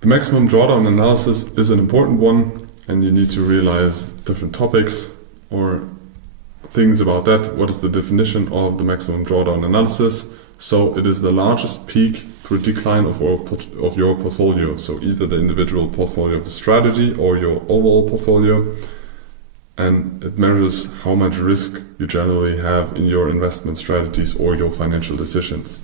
The maximum drawdown analysis is an important one, and you need to realize different topics or things about that. What is the definition of the maximum drawdown analysis? So it is the largest peak through decline of your portfolio. So either the individual portfolio of the strategy or your overall portfolio. And it measures how much risk you generally have in your investment strategies or your financial decisions.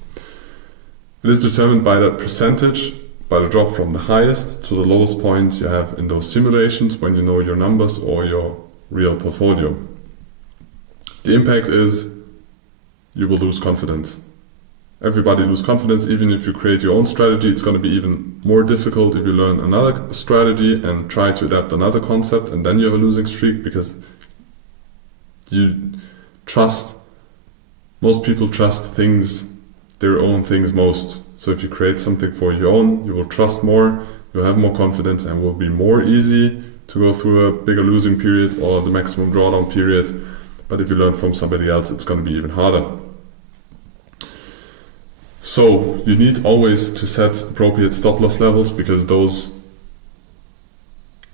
It is determined by that percentage, by the drop from the highest to the lowest point you have in those simulations when you know your numbers or your real portfolio. The impact is you will lose confidence. Everybody loses confidence. Even if you create your own strategy, it's going to be even more difficult if you learn another strategy and try to adapt another concept, and then you have a losing streak, because most people trust things, their own things most. So if you create something for your own, you will trust more, you'll have more confidence, and will be more easy to go through a bigger losing period or the maximum drawdown period. But if you learn from somebody else, it's going to be even harder. So you need always to set appropriate stop loss levels, because those,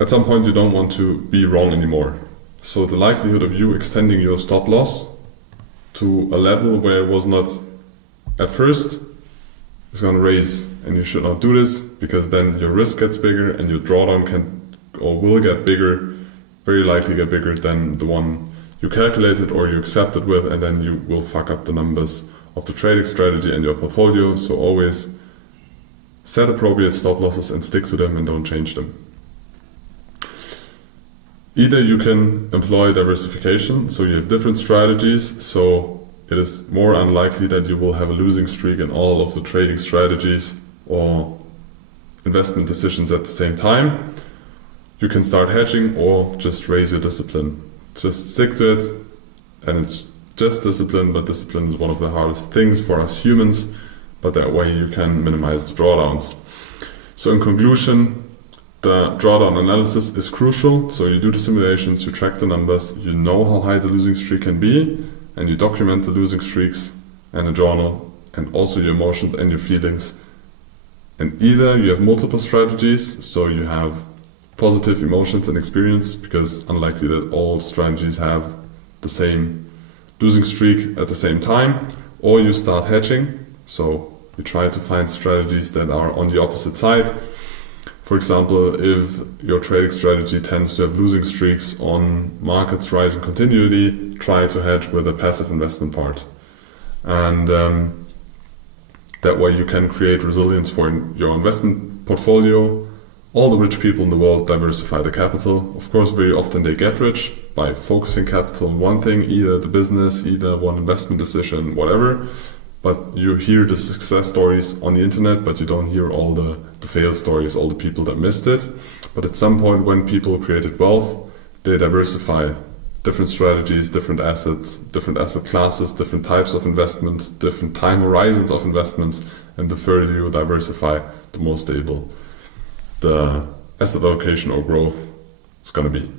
at some point you don't want to be wrong anymore. So the likelihood of you extending your stop loss to a level where it was not at first is going to raise, and you should not do this, because then your risk gets bigger and your drawdown will get bigger, very likely get bigger than the one you calculated or you accepted with, and then you will fuck up the numbers of the trading strategy and your portfolio. So always set appropriate stop losses and stick to them and don't change them. Either you can employ diversification, so you have different strategies, so it is more unlikely that you will have a losing streak in all of the trading strategies or investment decisions at the same time. You can start hedging or just raise your discipline. Just stick to it, and it's just discipline, but discipline is one of the hardest things for us humans, but that way you can minimize the drawdowns. So in conclusion, the drawdown analysis is crucial. So you do the simulations, you track the numbers, you know how high the losing streak can be, and you document the losing streaks in a journal, and also your emotions and your feelings. And either you have multiple strategies, so you have positive emotions and experience, because unlikely that all strategies have the same losing streak at the same time, or you start hedging, so you try to find strategies that are on the opposite side. For example, if your trading strategy tends to have losing streaks on markets rising continually, try to hedge with a passive investment part. And that way you can create resilience for your investment portfolio. All the rich people in the world diversify their capital. Of course, very often they get rich by focusing capital on one thing, either the business, either one investment decision, whatever. But you hear the success stories on the internet, but you don't hear all the failed stories, all the people that missed it. But at some point, when people created wealth, they diversify different strategies, different assets, different asset classes, different types of investments, different time horizons of investments. And the further you diversify, the more stable the asset allocation or growth is going to be.